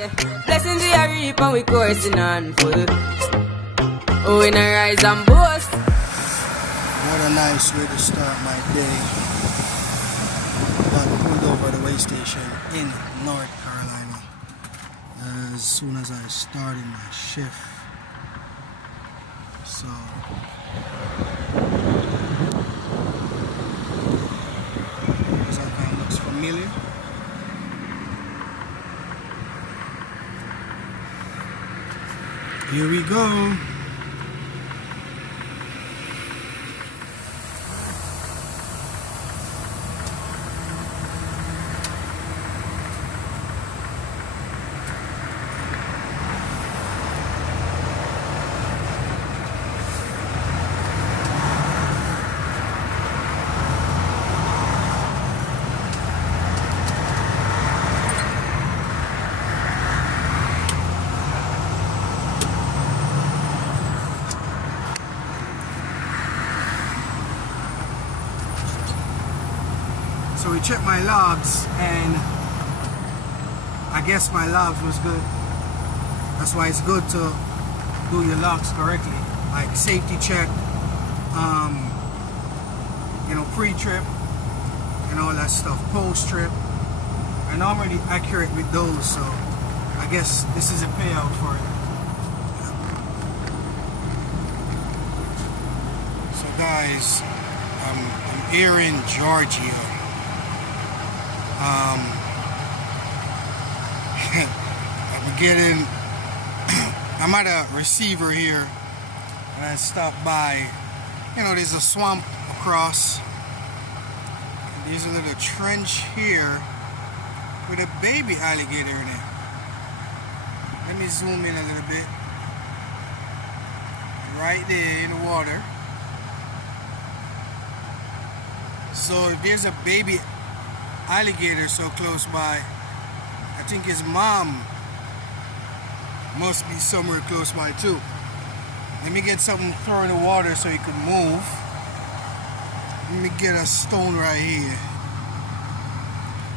Yeah. Blessings we are reap and we coursing on full. Oh, we not rise and boast. What a nice way to start my day. Got pulled over at the way station in North Carolina as soon as I started my shift. So that kind of looks familiar. Here we go. So we checked my logs and I guess my logs was good. That's why it's good to do your logs correctly. Like safety check, you know, pre-trip and all that stuff, post-trip. And I'm already accurate with those, so I guess this is a payout for it. So guys, I'm here in Georgia. I'm at a receiver here and I stopped by, you know, there's a swamp across. There's a little trench here with a baby alligator in it. Let me zoom in a little bit. Right there in the water. So if there's a baby alligator so close by, I think his mom must be somewhere close by too. Let me get something thrown in the water so he could move. Let me get a stone right here.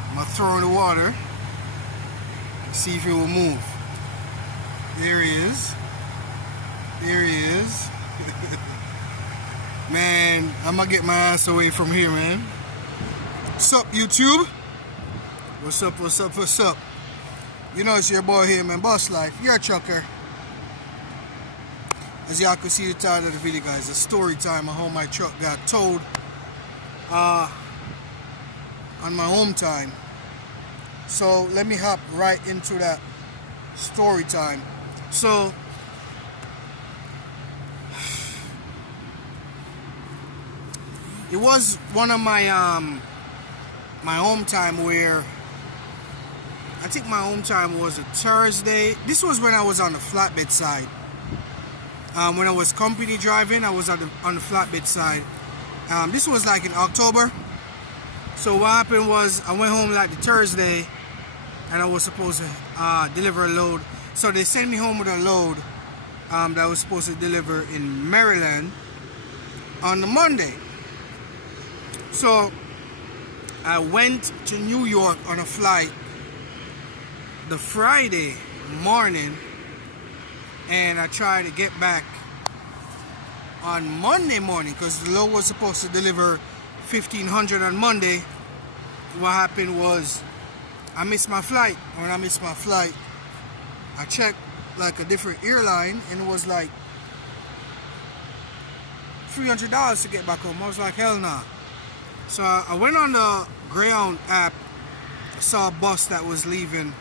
I'm gonna throw in the water, see if he will move. There he is. There he is. Man, I'm gonna get my ass away from here, man. What's up, YouTube? What's up, what's up, what's up? You know it's your boy here, man. Boss Life. You're a trucker. As y'all can see the title of the video, guys, it's story time on how my truck got towed on my home time. So let me hop right into that story time. So it was one of my my home time where I think my home time was a Thursday. This was when I was on the flatbed side. When I was company driving, I was on the flatbed side. This was like in October. So what happened was I went home like the Thursday and I was supposed to deliver a load. So they sent me home with a load that I was supposed to deliver in Maryland on the Monday. So I went to New York on a flight the Friday morning and I tried to get back on Monday morning because the load was supposed to deliver 1500 on Monday. What happened was I missed my flight. When I missed my flight, I checked like a different airline and it was like $300 to get back home. I was like, hell nah. So I went on the Greyhound app, I saw a bus that was leaving.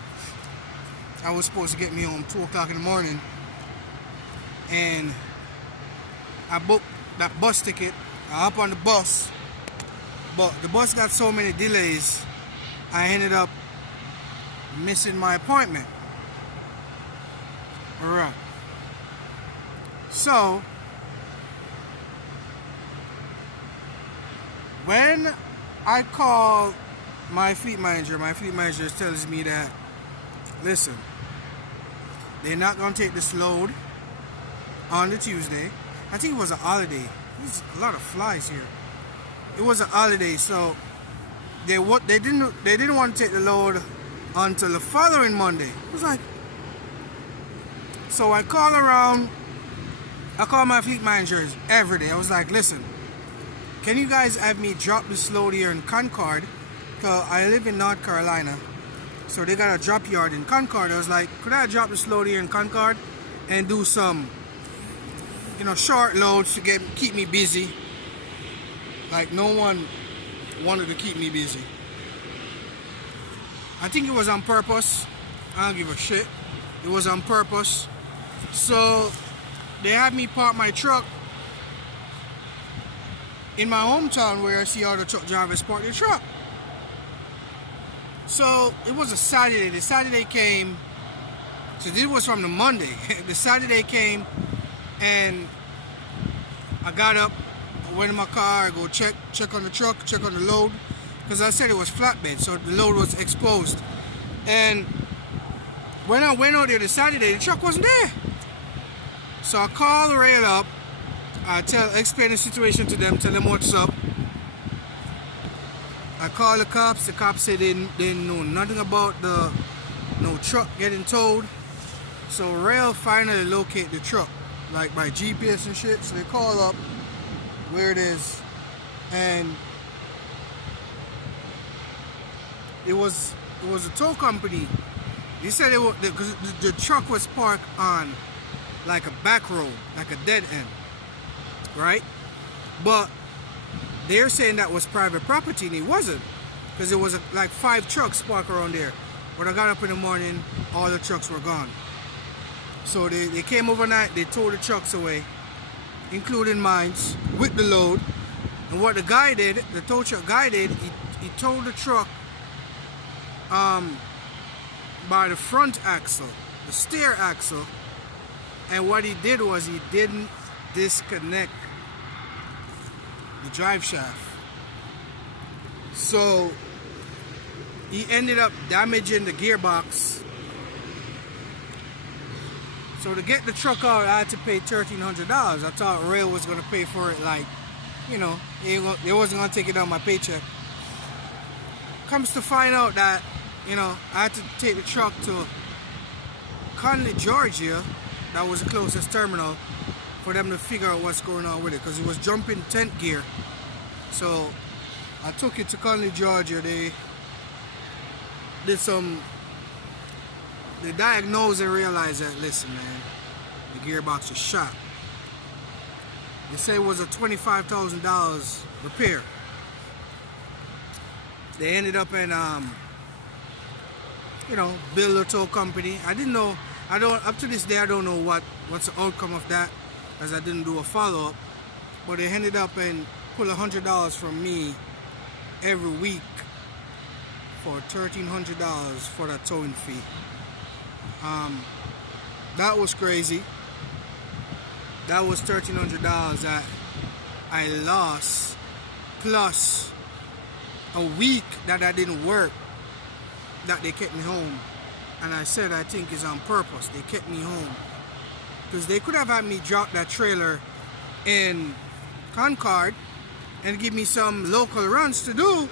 I was supposed to get me home 2 o'clock in the morning. And I booked that bus ticket. I hop on the bus. But the bus got so many delays, I ended up missing my appointment. Alright. So when I call my fleet manager tells me that, listen, they're not going to take this load on the Tuesday. I think it was a holiday. There's a lot of flies here. It was a holiday, so they didn't want to take the load until the following Monday. I was like, So I call around. I call my fleet managers every day. I was like, listen, can you guys have me drop this load here in Concord? Cause I live in North Carolina, so they got a drop yard in Concord. I was like, could I drop this load here in Concord and do some, short loads to keep me busy? Like, no one wanted to keep me busy. I think it was on purpose. I don't give a shit. It was on purpose. So they had me park my truck in my hometown where I see all the truck drivers park their truck. So it was a Saturday. The Saturday came. So this was from the Monday. The Saturday came, and I got up, I went in my car, I go check on the truck, check on the load, because I said it was flatbed, so the load was exposed. And when I went out there the Saturday, the truck wasn't there. So I called the rail up, explain the situation to them, tell them what's up. I called the cops said they didn't know nothing about no truck getting towed. So rail finally locate the truck, like by GPS and shit. So they call up where it is, and it was a tow company. They said because the truck was parked on like a back road, like a dead end, right? But they're saying that was private property, and it wasn't, because there was like 5 trucks parked around there. When I got up in the morning, all the trucks were gone. So they came overnight, they towed the trucks away, including mine, with the load. And what the guy did, the tow truck guy did, he towed the truck by the front axle, the steer axle. And what he did was he didn't disconnect the drive shaft. So he ended up damaging the gearbox. So to get the truck out, I had to pay $1,300. I thought rail was gonna pay for it, like, they wasn't gonna take it out of my paycheck. Comes to find out that, I had to take the truck to Conley, Georgia. That was the closest terminal for them to figure out what's going on with it, because it was jumping 10th gear. So I took it to Conley, Georgia. They did they diagnosed and realized that, listen, man, the gearbox is shot. They say it was a $25,000 repair. They ended up in bill a tow company. I didn't know. Up to this day, I don't know what's the outcome of that, as I didn't do a follow-up. But they ended up and pull $100 from me every week for $1,300 for that towing fee. That was crazy. That was $1,300 that I lost, plus a week that I didn't work, that they kept me home. And I said, I think it's on purpose. They kept me home, because they could have had me drop that trailer in Concord and give me some local runs to do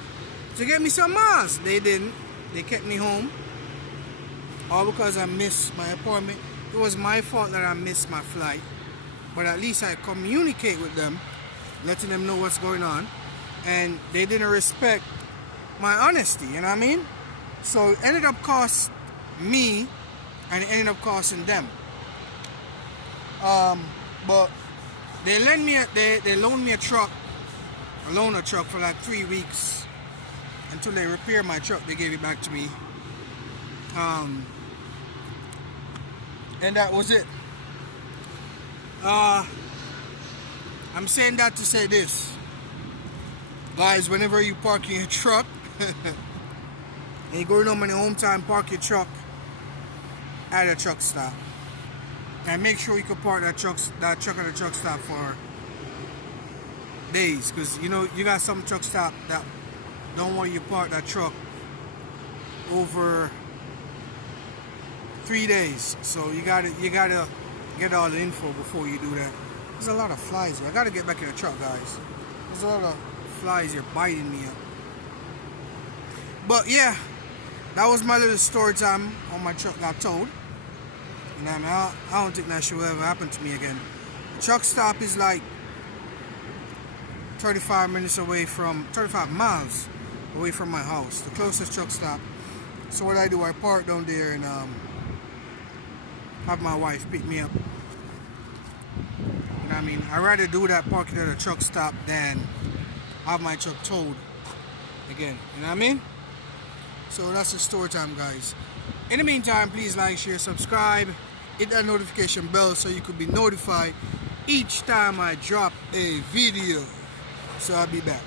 to get me some miles. They didn't. They kept me home, all because I missed my appointment. It was my fault that I missed my flight, but at least I communicate with them, letting them know what's going on, and they didn't respect my honesty, you know what I mean? So it ended up costing me, and it ended up costing them. But they loaned me a loaner truck for like 3 weeks until they repaired my truck. They gave it back to me, and that was it. I'm saying that to say this, guys: whenever you park in your truck and you're going home in your home time, park your truck at a truck stop, and make sure you can park that truck at a truck stop for days, because you got some truck stop that don't want you to park that truck over 3 days. So you gotta get all the info before you do that. There's a lot of flies here. I gotta get back in the truck, guys. There's a lot of flies here biting me up. But yeah, that was my little story time on my truck got towed. You know what I mean? I don't think that should ever happen to me again. The truck stop is like 35 miles away from my house, the closest truck stop. So what I do, I park down there and have my wife pick me up. You know what I mean? I'd rather do that parking at a truck stop than have my truck towed again. You know what I mean? So that's the story time, guys. In the meantime, please like, share, subscribe, hit that notification bell so you could be notified each time I drop a video. So I'll be back.